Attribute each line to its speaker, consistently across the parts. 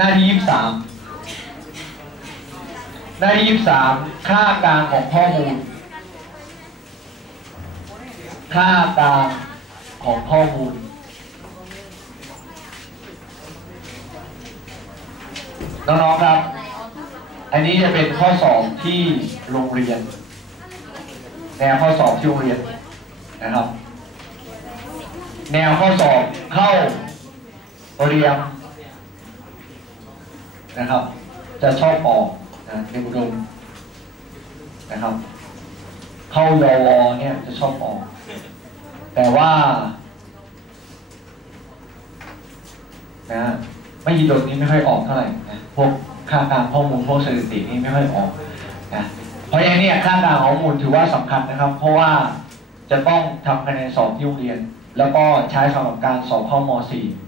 Speaker 1: หน้าที่ยี่สิบสามหน้าที่ยี่สิบสามค่ากลางของข้อมูล ค่ากลางของข้อมูล น้องๆครับ อันนี้จะเป็นข้อสอบที่โรงเรียนแนวข้อสอบที่โรงเรียนนะครับ แนวข้อสอบเข้าเรียน นะครับ จะชอบออกนะในอุดมนะครับ เข้ายอวเนี่ยจะชอบออก แต่ว่านะไม่ยีดนนี้ไม่ค่อยออกเท่าไหร่นะพวกค่ากางข้อมูลพวกสถิตินี่ไม่ค่อยออกนะเพราะอย่างนี้ค่ากางข้อมูลถือว่าสำคัญนะครับ เพราะว่าจะต้องทำคะแนนสอบที่โรงเรียน แล้วก็ใช้สำหรับการสอบเข้าม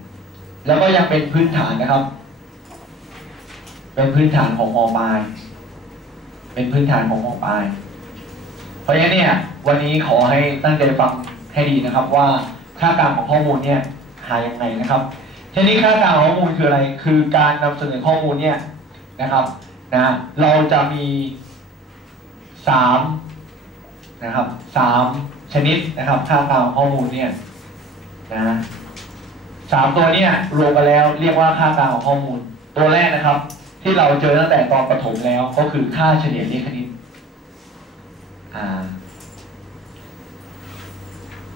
Speaker 1: .4 แล้วก็ยังเป็นพื้นฐานนะครับ เป็นพื้นฐานของมปลาย เป็นพื้นฐานของมปลาย เพราะฉะนั้นเนี่ยวันนี้ขอให้ตั้งใจฟังให้ดีนะครับ ว่าค่ากลางของข้อมูลเนี่ยหายังไงนะครับทีนี้ค่ากลางของข้อมูลคืออะไร คือการนำเสนอข้อมูลเนี่ยนะครับนะเราจะมีสามนะครับสามชนิดนะครับค่ากลางของข้อมูลเนี่ยนะสามตัวเนี่ยรวมกันแล้วเรียกว่าค่ากลางของข้อมูล ตัวแรกนะครับ ที่เราเจอตั้งแต่ตอนประถมแล้วก็คือค่าเฉลี่ยเลขคณิต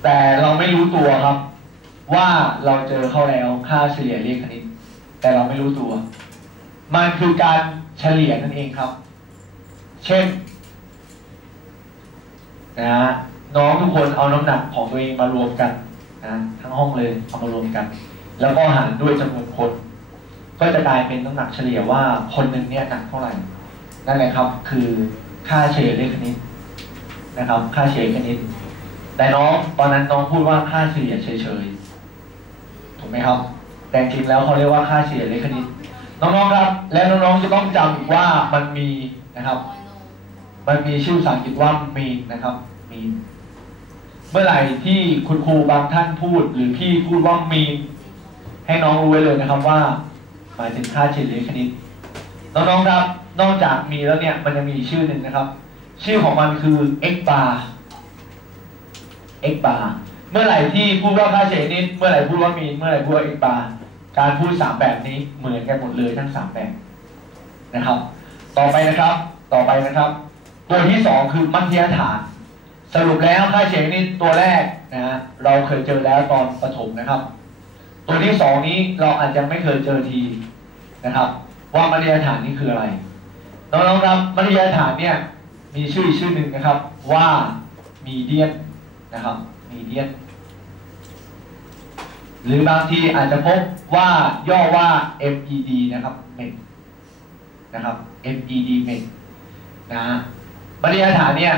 Speaker 1: แต่เราไม่รู้ตัวครับ ว่าเราเจอเข้าแล้วค่าเฉลี่ยเลขคณิต แต่เราไม่รู้ตัว มันคือการเฉลี่ยนั่นเองครับ เช่นนะฮะน้องทุกคนเอาน้ำหนักของตัวเองมารวมกันนะทั้งห้องเลยเอามารวมกัน แล้วก็หารด้วยจำนวนคน ก็จะกลายเป็นน้ำหนักเฉลี่ยว่าคนหนึ่งเนี่ยหนักเท่าไหร่นั่นแหละครับ คือค่าเฉลี่ยเลขคณิตนะครับ ค่าเฉลี่ยคณิต แต่น้องตอนนั้นน้องพูดว่าค่าเฉลี่ยเฉยๆถูกไหมครับ แต่จริงแล้วเขาเรียกว่าค่าเฉลี่ยเลขคณิต น้องๆครับ และน้องๆจะต้องจำอีกว่ามันมีนะครับ มันมีชื่อภาษาอังกฤษว่ามีนะครับมีเมื่อไหร่ที่คุณครูบางท่านพูด หรือพี่พูดว่ามี ให้น้องรู้ไว้เลยนะครับว่า หมายถึงค่าเฉลี่ยคณิตน้องๆครับนอกจากมีแล้วเนี่ยมันยังมีชื่อหนึ่งนะครับ ชื่อของมันคือ x bar x bar เมื่อไหร่ที่พูดว่าค่าเฉลี่ยคณิตเมื่อไหร่พูดว่ามีเมื่อไหร่พูดว่า x bar การพูดสามแบบนี้เหมือนกันหมดเลยทั้งสามแบบนะครับ ต่อไปนะครับ ต่อไปนะครับ ตัวที่สองคือมัธยฐาน สรุปแล้วค่าเฉลี่ยคณิตตัวแรกนะฮะเราเคยเจอแล้วตอนประถมนะครับ ตัวที่สองนี้เราอาจจะไม่เคยเจอทีนะครับ ว่ามัธยฐานนี่คืออะไรน้องๆครับมัธยฐานเนี่ยมีชื่อชื่อหนึ่งนะครับว่ามีเดียนนะครับมีเดียนหรือบางทีอาจจะพบว่าย่อว่า MED นะครับ MED นะครับ MED MED นะมัธยฐานเนี่ย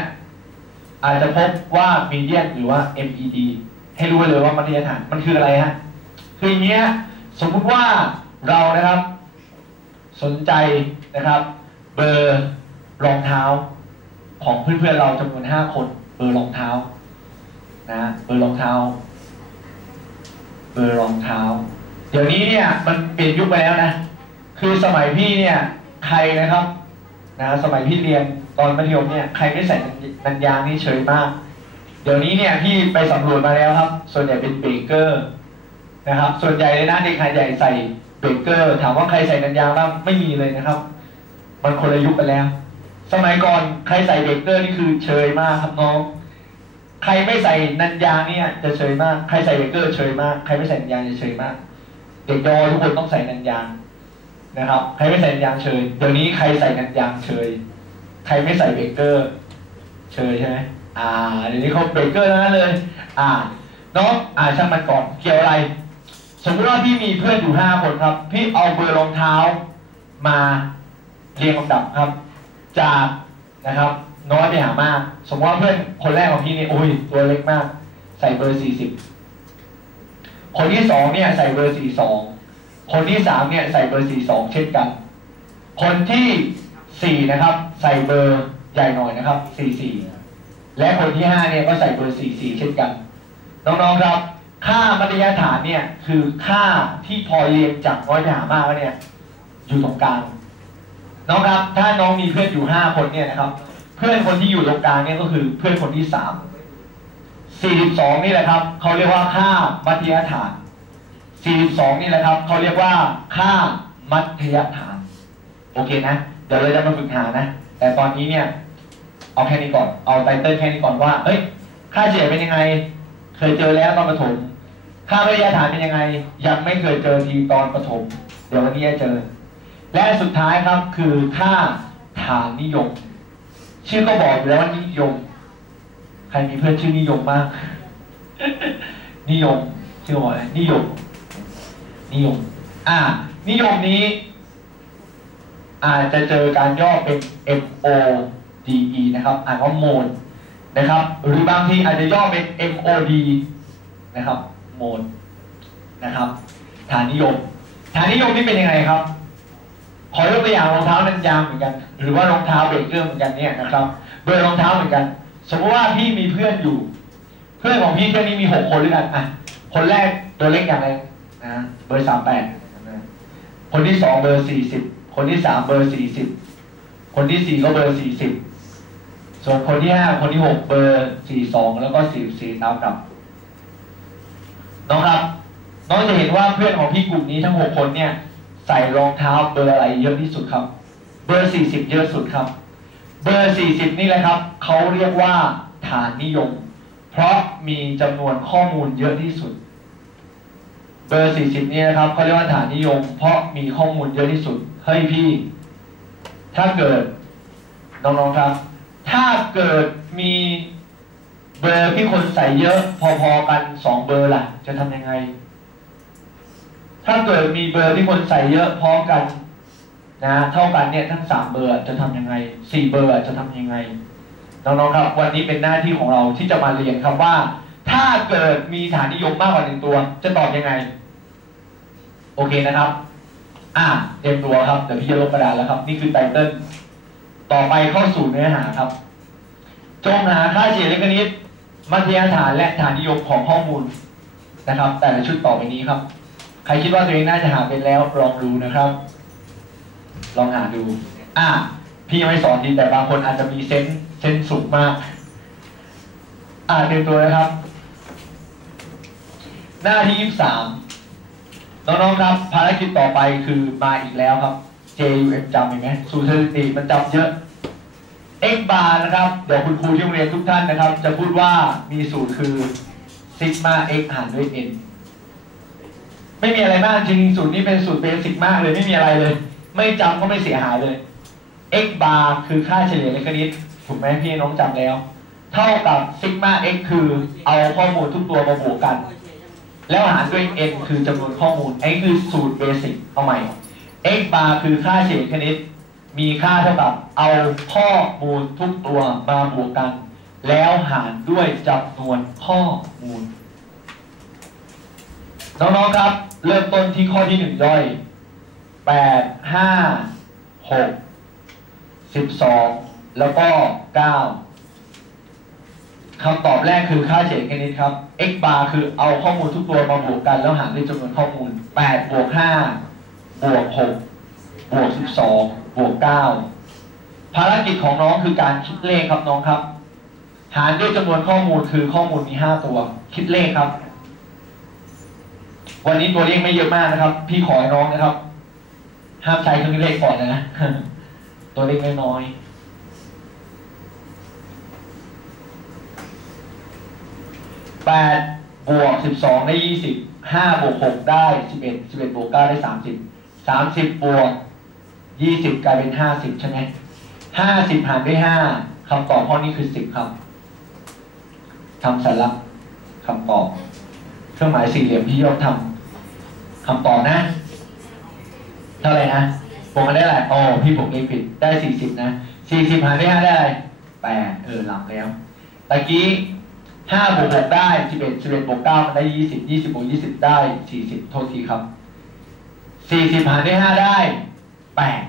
Speaker 1: อาจจะพบว่ามีเดียนหรือว่า MED ให้รู้ไว้เลยว่ามัธยฐานมันคืออะไรฮะ คืออย่างเงี้ยสมมุติว่าเรานะครับ สนใจนะครับ เบอร์รองเท้า ของเพื่อนๆเราจำนวนห้าคน เบอร์รองเท้านะเบอร์รองเท้า เบอร์รองเท้า เดี๋ยวนี้เนี่ยมันเปลี่ยนยุคไปแล้วนะ คือสมัยพี่เนี่ยใครนะครับนะสมัยพี่เรียนตอนมัธยมเนี่ยใครไม่ใส่นันยางนี่เฉยมาก เดี๋ยวนี้เนี่ยพี่ไปสำรวจมาแล้วครับ ส่วนใหญ่เป็นเบเกอร์ นะครับ ส่วนใหญ่เลยนะเด็กขายใหญ่ใส่เบเกอร์ ถามว่าใครใส่นันยางบ้างไม่มีเลยนะครับ มันคนละยุคไปแล้ว สมัยก่อนใครใส่เบเกอร์นี่คือเชยมากครับน้องใครไม่ใส่นันยางเนี่ยจะเชยมาก ใครใส่เบเกอร์เชยมาก ใครไม่ใส่นันยางจะเชยมาก เด็กยอทุกคนต้องใส่นันยางนะครับ ใครไม่ใส่นันยางเชยเดี๋ยวนี้ใครใส่นันยางเชยใครไม่ใส่เบเกอร์เชยใช่ไหมอ่า เดี๋ยวนี้เขาเบเกอร์ทั้งนั้นเลย อ่าน้องอ่าช่างมันก่อน เกี่ยวอะไร สมมติว่าพี่มีเพื่อนอยู่ห้าคนครับ พี่เอาเบอร์รองเท้ามาเรียงลำดับครับ จากนะครับ น้อยไปหามาก สมมติว่าเพื่อนคนแรกของพี่นี่โอ้ยตัวเล็กมาก ใส่เบอร์สี่สิบคนที่สองเนี่ยใส่เบอร์สี่สองคนที่สามเนี่ยใส่เบอร์สี่สองเช่นกัน คนที่สี่นะครับ ใส่เบอร์ใหญ่หน่อยนะครับสี่สี่และคนที่ห้าเนี่ยก็ใส่เบอร์สี่สี่เช่นกัน น้องๆครับ ค่ามัธยฐานเนี่ยคือค่าที่พอเรียงจากน้อยไปหามากแล้วเนี่ยอยู่ตรงกลางน้องครับ ถ้าน้องมีเพื่อนอยู่ห้าคนเนี่ยนะครับ เพื่อนคนที่อยู่ตรงกลางเนี่ยก็คือเพื่อนคนที่สามสี่สิบสองนี่แหละครับเขาเรียกว่าค่ามัธยฐานสี่สิบสองนี่แหละครับเขาเรียกว่าค่ามัธยฐาน โอเคนะเดี๋ยวเราจะมาฝึกหานะ แต่ตอนนี้เนี่ย เอาแค่นี้ก่อนเอาไตเติ้ลแค่นี้ก่อนว่าเอ้ยค่าเฉลี่ยเป็นยังไง เคยเจอแล้วตอนประถม ค่ามัธยฐานเป็นยังไง ยังไม่เคยเจอทีตอนประถม เดี๋ยววันนี้จะเจอ และสุดท้ายครับคือค่าฐานนิยม ชื่อก็บอกอยู่แล้วว่านิยม ใครมีเพื่อนชื่อนิยมบ้างนิยมชื่อว่าอะไรนิยม นิยม อ่า นิยมนี้ อาจจะเจอการย่อเป็น M O D E นะครับอ่านว่าโมนนะครับ หรือบางทีอาจจะย่อเป็น M O D นะครับ โมนนะครับ ฐานนิยม ฐานนิยมนี่เป็นยังไงครับ ขอยกตัวอย่างรองเท้านันยางเหมือนกัน หรือว่ารองเท้าเบรกเกอร์เหมือนกันเนี่ยนะครับเบอร์รองเท้าเหมือนกัน สมมติว่าพี่มีเพื่อนอยู่ เพื่อนของพี่เที่ยวนี้มีหกคนด้วยกันอะคนแรกตัวเล็กอย่างไรนะเบอร์สามแปดคนที่สองเบอร์สี่สิบคนที่สามเบอร์สี่สิบคนที่สี่ก็เบอร์สี่สิบส่วนคนที่ห้าคนที่หกเบอร์สี่สองแล้วก็สี่สี่ตามกับ น้องครับ น้องจะเห็นว่าเพื่อนของพี่กลุ่มนี้ทั้งหกคนเนี่ย ใส่รองเท้าเบอร์อะไรเยอะที่สุดครับ เบอร์สี่สิบเยอะสุดครับ เบอร์สี่สิบนี่แหละครับเขาเรียกว่าฐานนิยม เพราะมีจำนวนข้อมูลเยอะที่สุด เบอร์สี่สิบนี่นะครับเขาเรียกว่าฐานนิยม เพราะมีข้อมูลเยอะที่สุดเฮ้ยพี่ ถ้าเกิดน้องๆครับ ถ้าเกิดมี บอร์ที่คนใส่เยอะพอๆกันสองเบอร์ล่ะ จะทำยังไง ถ้าเกิดมีเบอร์ที่คนใส่เยอะพร้อมกันนะเท่ากันเนี่ยทั้งสามเบอร์จะทำยังไงสี่เบอร์จะทำยังไงน้องๆครับ วันนี้เป็นหน้าที่ของเราที่จะมาเรียนครับว่า ถ้าเกิดมีฐานนิยมมากกว่าหนึ่งตัว จะตอบยังไง โอเคนะครับ อ่าเตรียมตัวครับเดี๋ยวพี่จะลงกระดาษแล้วครับ นี่คือไตเติ้ลต่อไปเข้าสู่เนื้อหาครับ จงหาค่าเฉลี่ยเลขคณิต มัธยฐานและฐานนิยมของข้อมูลนะครับ แต่ละชุดต่อไปนี้ครับ ใครคิดว่าตัวเองน่าจะหาเป็นแล้วลองดูนะครับ ลองหาดู อะพี่ยังไม่สอนดีแต่บางคนอาจจะมีเซนเซนส์สูงมาก อ่าเตรียมตัวนะครับ หน้าที่ยี่สามน้องๆครับภารกิจต่อไปคือมาอีกแล้วครับ JUM จำเห็นไหมสูตรสถิติมันจำเยอะ x bar นะครับ เดี๋ยวคุณครูที่โรงเรียนทุกท่านนะครับ จะพูดว่ามีสูตรคือซิกมา x หารด้วย n ไม่มีอะไรมากจริงๆสูตรนี้เป็นสูตรเบสิกมากเลยไม่มีอะไรเลย ไม่จำก็ไม่เสียหายเลย x bar คือค่าเฉลี่ยเลขคณิตถูกไหมพี่น้องจำแล้ว เท่ากับซิกมา x คือเอาข้อมูลทุกตัวมาบวกกัน แล้วหารด้วย n คือจำนวนข้อมูลไอ้คือสูตรเบสิกเอาใหม่ x bar คือค่าเฉลี่ยคณิต มีค่าเท่ากับเอาข้อมูลทุกตัวมาบวกกัน แล้วหารด้วยจำนวนข้อมูล น้องๆครับ เริ่มต้นที่ข้อที่หนึ่งย่อยแปดห้าหกสิบสองแล้วก็เก้าคำตอบแรกคือค่าเฉลี่ยคณิตครับ x bar คือเอาข้อมูลทุกตัวมาบวกกันแล้วหารด้วยจำนวนข้อมูล8บวก5บวก6บวก12บ บวก9ภารกิจของน้องคือการคิดเลขครับน้องครับ หารด้วยจำนวนข้อมูลคือข้อมูลมี5ตัว คิดเลขครับ วันนี้ตัวเลขไม่เยอะมากนะครับ พี่ขอให้น้องนะครับ ห้ามใช้เครื่องคิดเลขก่อนนะตัวเลขน้อยแปดบวกสิบสองได้ยี่สิบห้าบวกหกได้สิบเอ็ดสิบเอ็ดบวกเก้าได้สามสิบสามสิบบวก ยี่สิบกลายเป็นห้าสิบใช่ไหมห้าสิบหารด้วยห้าคำตอบข้อนี้คือสิบครับทำสัญลักคำตอบ เครื่องหมายสี่เหลี่ยมที่ยกทำคำตอบนะ เท่าไหร่นะบวกกันได้อะไรอ๋อพี่บวกเลขผิดได้สี่สิบนะสี่สิบหารด้วยห้าได้อะไรแปดเออหลับแล้วตะกี้ห้าบวกหกได้สิบเอ็ดสิบเอ็ดบวกเก้ามันได้ยี่สิบยี่สิบบวกยี่สิบได้สี่สิบโทษทีครับสี่สิบหารด้วยห้าได้ แปด